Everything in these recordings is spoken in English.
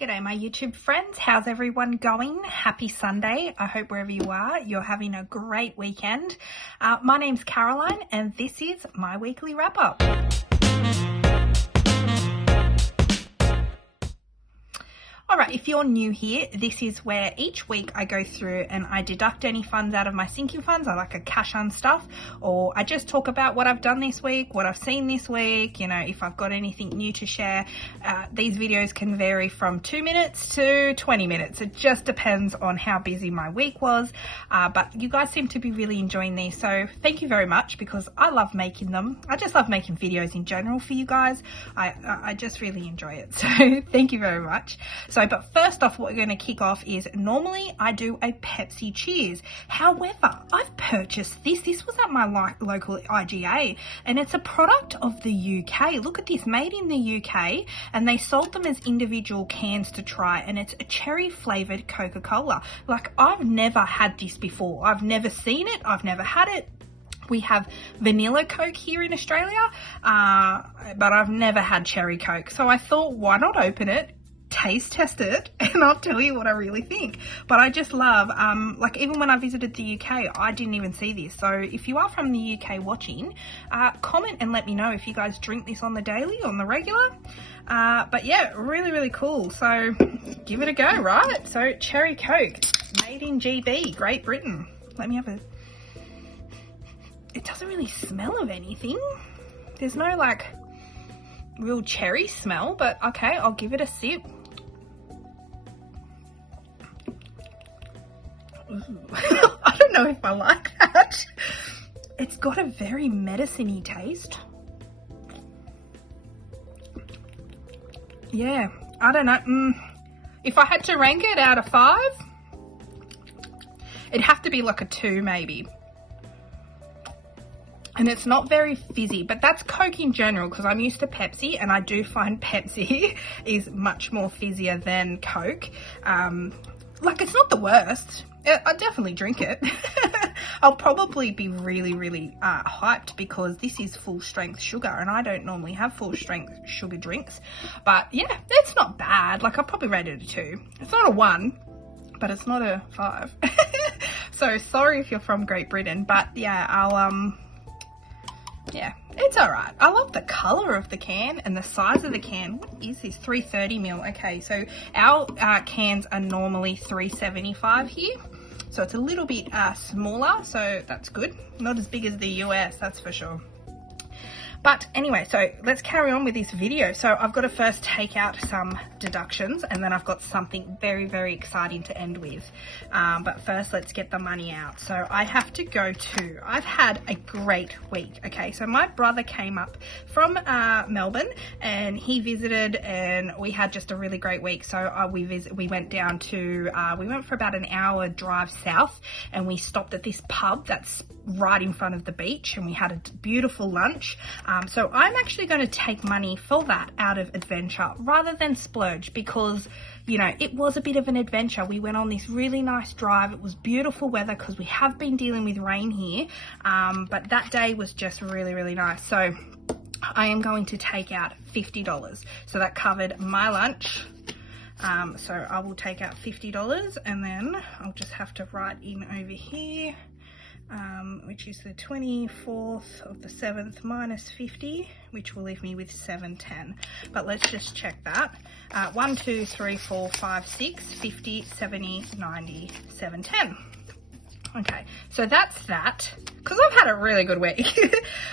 G'day my YouTube friends, how's everyone going? Happy Sunday. I hope wherever you are, you're having a great weekend. My name's Caroline and this is my weekly wrap up. Alright, if you're new here, this is where each week I go through and I deduct any funds out of my sinking funds. I like a cash unstuff, or I just talk about what I've done this week, what I've seen this week, you know, if I've got anything new to share. These videos can vary from 2 minutes to 20 minutes. It just depends on how busy my week was, but you guys seem to be really enjoying these, so thank you very much because I love making them. I just love making videos in general for you guys. I just really enjoy it, so thank you very much. But first off, what we're going to kick off is normally I do a Pepsi Cheers. However, I've purchased this. This was at my local IGA and it's a product of the UK. Look at this, made in the UK, and they sold them as individual cans to try, and it's a cherry flavored Coca-Cola. Like, I've never had this before. I've never seen it. I've never had it. We have vanilla Coke here in Australia, but I've never had cherry Coke. So I thought, why not open it, taste test it, and I'll tell you what I really think. But I just love, like, even when I visited the UK, I didn't even see this. So if you are from the UK watching, comment and let me know if you guys drink this on the daily, on the regular. But yeah, really, really cool. So give it a go, right? So cherry Coke, made in GB, Great Britain. Let me have a... It doesn't really smell of anything. There's no, like, real cherry smell, but okay, I'll give it a sip. I don't know if I like that. It's got a very medicine-y taste. Yeah, I don't know. If I had to rank it out of 5, it'd have to be like a 2 maybe. And it's not very fizzy, but that's Coke in general because I'm used to Pepsi, and I do find Pepsi is much more fizzier than Coke. Like, it's not the worst. I definitely drink it. I'll probably be really, really hyped because this is full strength sugar, and I don't normally have full strength sugar drinks. But yeah, it's not bad. Like, I'll probably rate it a 2. It's not a 1, but it's not a 5. So sorry if you're from Great Britain, but yeah, yeah, it's all right. I love the color of the can and the size of the can. What is this? 330ml. Okay, so our cans are normally 375 here. So it's a little bit smaller, so that's good. Not as big as the US, that's for sure. But anyway, so let's carry on with this video. So I've got to first take out some deductions, and then I've got something very, very exciting to end with. But first, let's get the money out. So I have to go to, I've had a great week. Okay, so my brother came up from Melbourne and he visited, and we had just a really great week. So we went down to, we went for about an hour drive south, and we stopped at this pub that's right in front of the beach, and we had a beautiful lunch. So I'm actually going to take money for that out of adventure rather than splurge, because, you know, it was a bit of an adventure. We went on this really nice drive. It was beautiful weather because we have been dealing with rain here, but that day was just really, really nice. So I am going to take out $50. So that covered my lunch. So I will take out $50, and then I'll just have to write in over here, which is the 24th of the 7th minus 50, which will leave me with 710. But let's just check that. 1, 2, 3, 4, 5, 6, 50, 70, 90, 710. Okay, so that's that, because I've had a really good week.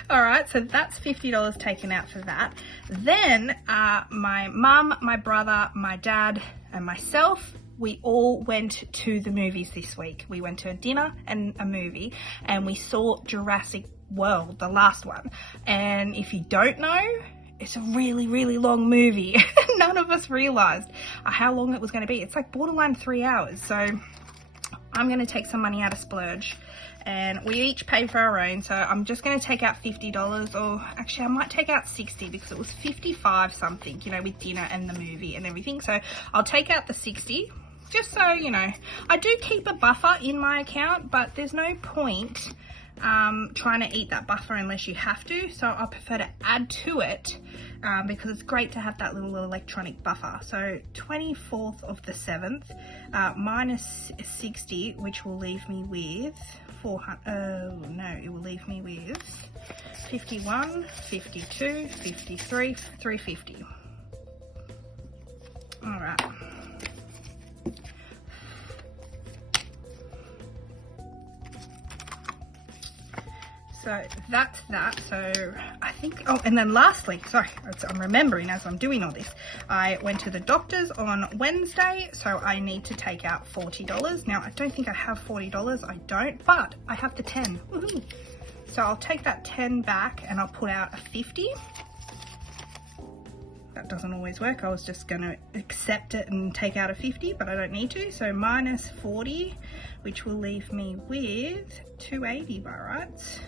All right, so that's $50 taken out for that. Then my mum, my brother, my dad, and myself, we all went to the movies this week. We went to a dinner and a movie, and we saw Jurassic World, the last one. And if you don't know, it's a really, really long movie. None of us realized how long it was going to be. It's like borderline 3 hours. So I'm going to take some money out of splurge, and we each pay for our own. So I'm just going to take out $50, or actually I might take out 60 because it was 55 something, you know, with dinner and the movie and everything. So I'll take out the 60. Just so you know, I do keep a buffer in my account, but there's no point trying to eat that buffer unless you have to. So I prefer to add to it because it's great to have that little electronic buffer. So 24th of the 7th minus 60, which will leave me with 400. Oh no, it will leave me with 51, 52, 53, 350. All right. So that's that. So I think, oh, and then lastly, sorry, I'm remembering as I'm doing all this, I went to the doctor's on Wednesday, so I need to take out $40. Now, I don't think I have $40, I don't, but I have the 10. Woohoo. So I'll take that 10 back and I'll put out a 50. That doesn't always work. I was just going to accept it and take out a 50, but I don't need to. So minus 40, which will leave me with 280 by rights.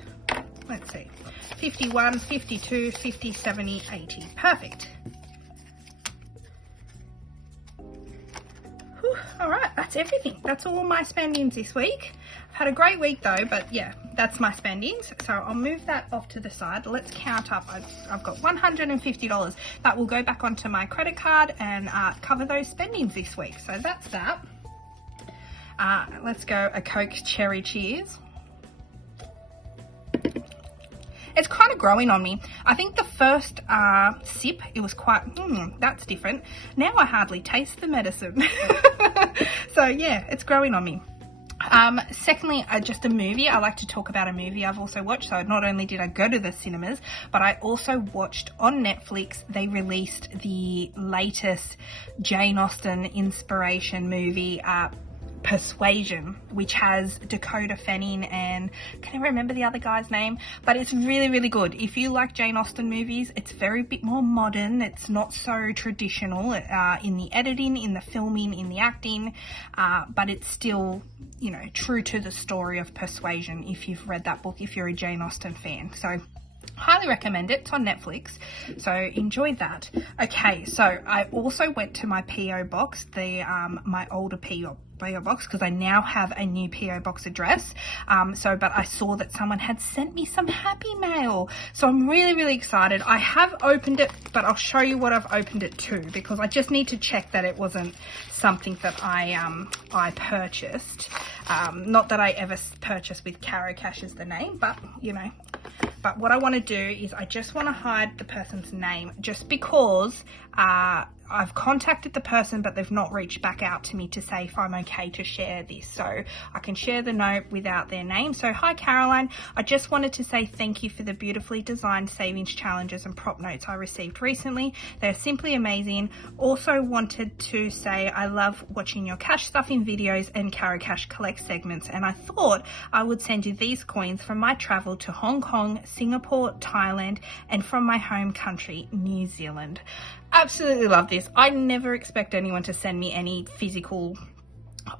Let's see, 51, 52, 50, 70, 80. Perfect. Whew, all right, that's everything. That's all my spendings this week. I've had a great week though, but yeah, that's my spendings. So I'll move that off to the side. Let's count up. I've got $150. That will go back onto my credit card and cover those spendings this week. So that's that. Let's go a Coke Cherry Cheers. It's kind of growing on me. I think the first sip, it was quite, that's different. Now I hardly taste the medicine. So yeah, it's growing on me. Secondly, just a movie. I like to talk about a movie I've also watched. So not only did I go to the cinemas, but I also watched on Netflix, they released the latest Jane Austen inspiration movie, Persuasion, which has Dakota Fanning and can I remember the other guy's name, but it's really, really good. If you like Jane Austen movies, it's very bit more modern. It's not so traditional in the editing, in the filming, in the acting, but it's still, you know, true to the story of Persuasion if you've read that book, if you're a Jane Austen fan. So highly recommend it. It's on Netflix, so enjoy that. Okay, so I also went to my PO box, the my older PO box, because I now have a new PO box address. But I saw that someone had sent me some happy mail, so I'm really, really excited. I have opened it, but I'll show you what I've opened it to, because I just need to check that it wasn't something that I purchased. Not that I ever purchased with CAROCASH as the name, but you know. But what I want to do is I just want to hide the person's name, just because I've contacted the person, but they've not reached back out to me to say if I'm okay to share this. So I can share the note without their name. So hi Caroline, I just wanted to say thank you for the beautifully designed savings challenges and prop notes I received recently. They're simply amazing. Also wanted to say I love watching your cash stuffing videos and CAROCASH collect segments, and I thought I would send you these coins from my travel to Hong Kong, Singapore, Thailand, and from my home country, New Zealand. Absolutely love this. I never expect anyone to send me any physical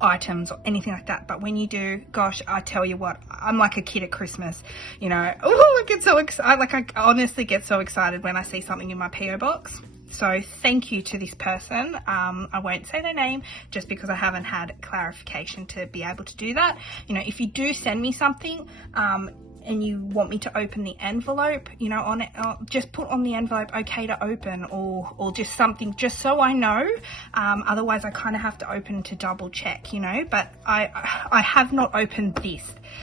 items or anything like that, but when you do, gosh, I tell you what, I'm like a kid at Christmas, you know. Oh, I get so excited. Like, I honestly get so excited when I see something in my PO box. So thank you to this person. I won't say their name just because I haven't had clarification to be able to do that. You know, if you do send me something and you want me to open the envelope, you know, on it, just put on the envelope okay to open, or just something, just so I know. Otherwise I kind of have to open to double check, you know. But I have not opened this.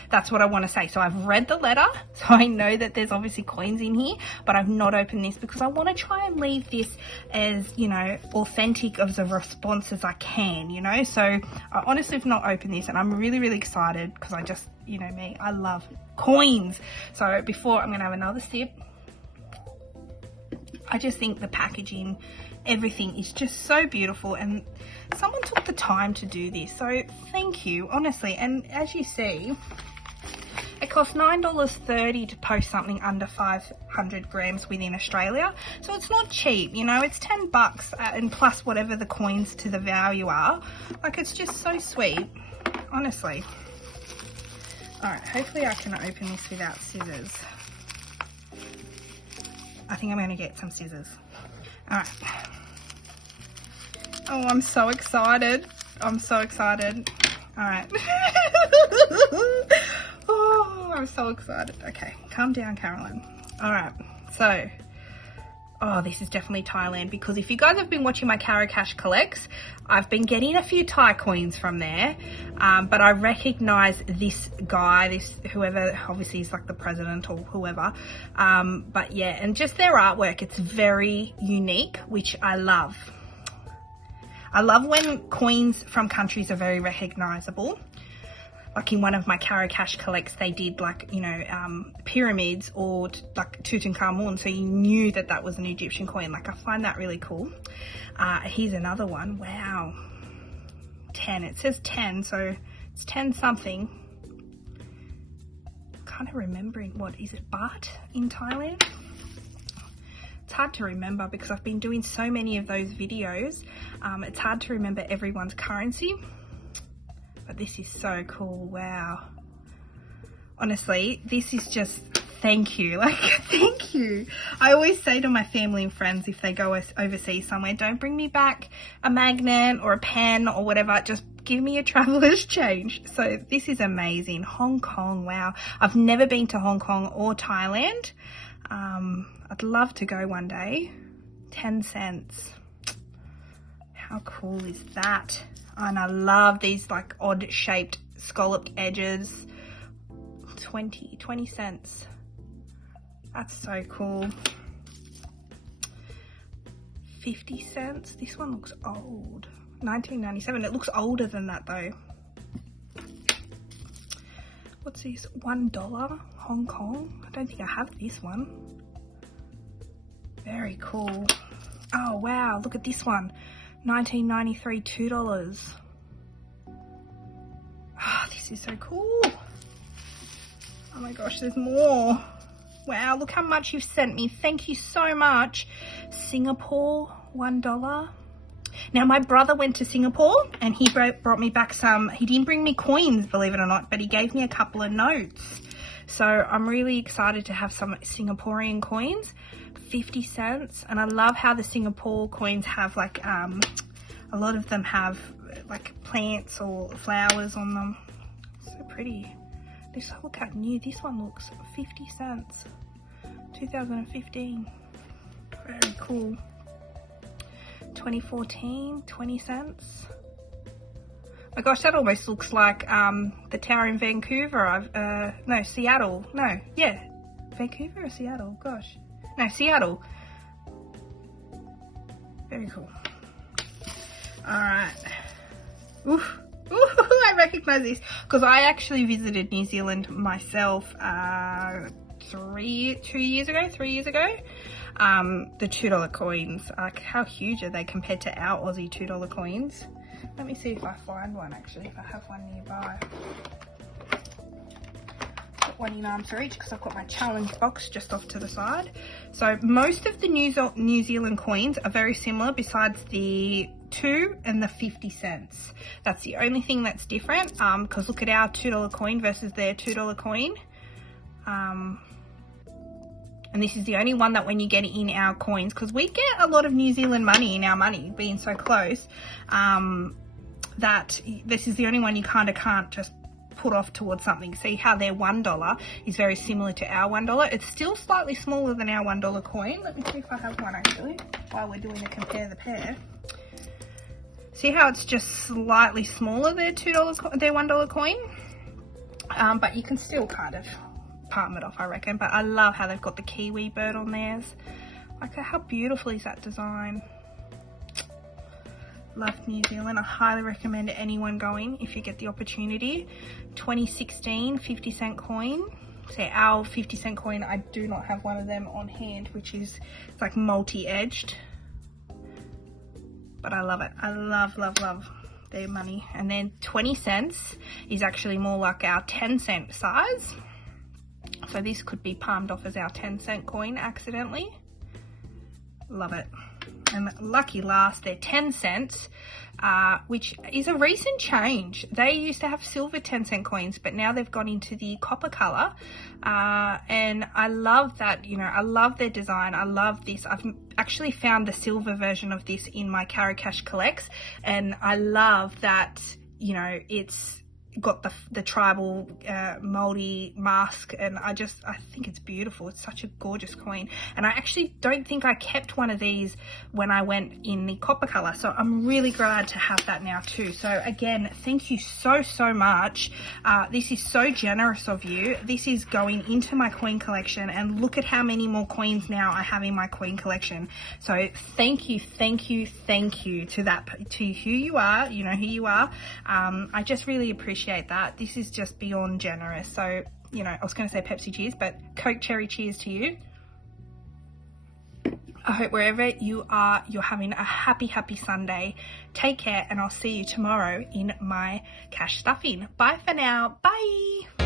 That's what I want to say. So I've read the letter, so I know that there's obviously coins in here, but I've not opened this because I want to try and leave this as, you know, authentic of the response as I can, you know. So I honestly have not opened this, and I'm really, really excited because I just, you know me, I love coins. So before, I'm going to have another sip. I just think the packaging, everything is just so beautiful, and someone took the time to do this. So thank you, honestly. And as you see, it costs $9.30 to post something under 500 grams within Australia. So it's not cheap, you know, it's $10 and plus whatever the coins to the value are. Like, it's just so sweet, honestly. All right, hopefully I can open this without scissors. I think I'm going to get some scissors. All right. Oh, I'm so excited. I'm so excited. All right. Oh, I'm so excited. Okay, calm down, Caroline. All right, so, oh, this is definitely Thailand, because if you guys have been watching my CAROCASH collects, I've been getting a few Thai coins from there, but I recognize this guy, this whoever, obviously he's like the president or whoever, but yeah, and just their artwork, it's very unique, which I love. I love when coins from countries are very recognizable. Like in one of my CAROCASH collects, they did like, you know, pyramids or like Tutankhamun, so you knew that that was an Egyptian coin. Like, I find that really cool. Here's another one. Wow. 10. It says 10, so it's 10 something. Kind of remembering, what is it, baht in Thailand? It's hard to remember because I've been doing so many of those videos. It's hard to remember everyone's currency. But this is so cool. Wow. Honestly, this is just, thank you. Like, thank you. I always say to my family and friends, if they go overseas somewhere, don't bring me back a magnet or a pen or whatever. Just give me a traveler's change. So this is amazing. Hong Kong. Wow. I've never been to Hong Kong or Thailand. I'd love to go one day. 10 cents. How cool is that? And I love these like odd shaped scalloped edges. 20 cents. That's so cool. 50 cents. This one looks old. 1997. It looks older than that though. What's this? $1 Hong Kong. I don't think I have this one. Very cool. Oh wow, look at this one. 1993, $2. Oh, this is so cool. Oh my gosh, there's more. Wow, look how much you've sent me. Thank you so much. Singapore, $1. Now, my brother went to Singapore and he brought me back some, he didn't bring me coins, believe it or not, but he gave me a couple of notes. So I'm really excited to have some Singaporean coins. 50 cents. And I love how the Singapore coins have like, a lot of them have like plants or flowers on them. So pretty. This, look how new this one looks. 50 cents. 2015. Very cool. 2014, 20 cents. My gosh, that almost looks like the tower in Vancouver. No, Seattle. No, yeah. Vancouver or Seattle? Gosh. No, Seattle. Very cool. Alright. Oof. Ooh, I recognize this because I actually visited New Zealand myself 3 years ago. The $2 coins, like how huge are they compared to our Aussie $2 coins? Let me see if I find one actually, if I have one nearby. Put one in arm's reach because I've got my challenge box just off to the side. So most of the New Zealand coins are very similar besides the 2 and the 50 cents. That's the only thing that's different because look at our $2 coin versus their $2 coin. And this is the only one that when you get it in our coins, because we get a lot of New Zealand money in our money, being so close, that this is the only one you kind of can't just put off towards something. See how their $1 is very similar to our $1. It's still slightly smaller than our $1 coin. Let me see if I have one actually, while we're doing a compare the pair. See how it's just slightly smaller, their $1 coin? But you can still kind of palm it off, I reckon. But I love how they've got the kiwi bird on theirs. Like, how beautiful is that design? Love New Zealand. I highly recommend anyone going if you get the opportunity. 2016 50 cent coin. So our 50 cent coin, I do not have one of them on hand, which is, it's like multi-edged. But I love it. I love their money. And then 20 cents is actually more like our 10 cent size. So this could be palmed off as our 10 cent coin accidentally. Love it. And lucky last, they're 10 cents, which is a recent change. They used to have silver 10 cent coins, but now they've gone into the copper color. And I love that, you know, I love their design. I love this. I've actually found the silver version of this in my CAROCASH collects. And I love that, you know, it's got the tribal moldy mask, and I think it's beautiful. It's such a gorgeous coin, and I actually don't think I kept one of these when I went in the copper color, so I'm really glad to have that now too. So again, thank you so much. This is so generous of you. This is going into my coin collection, and look at how many more coins now I have in my coin collection. So thank you to who you are. You know who you are. I just really appreciate that. This is just beyond generous. So, you know, I was going to say Pepsi cheers, but Coke cherry cheers to you. I hope wherever you are, you're having a happy Sunday. Take care, and I'll see you tomorrow in my cash stuffing. Bye for now. Bye.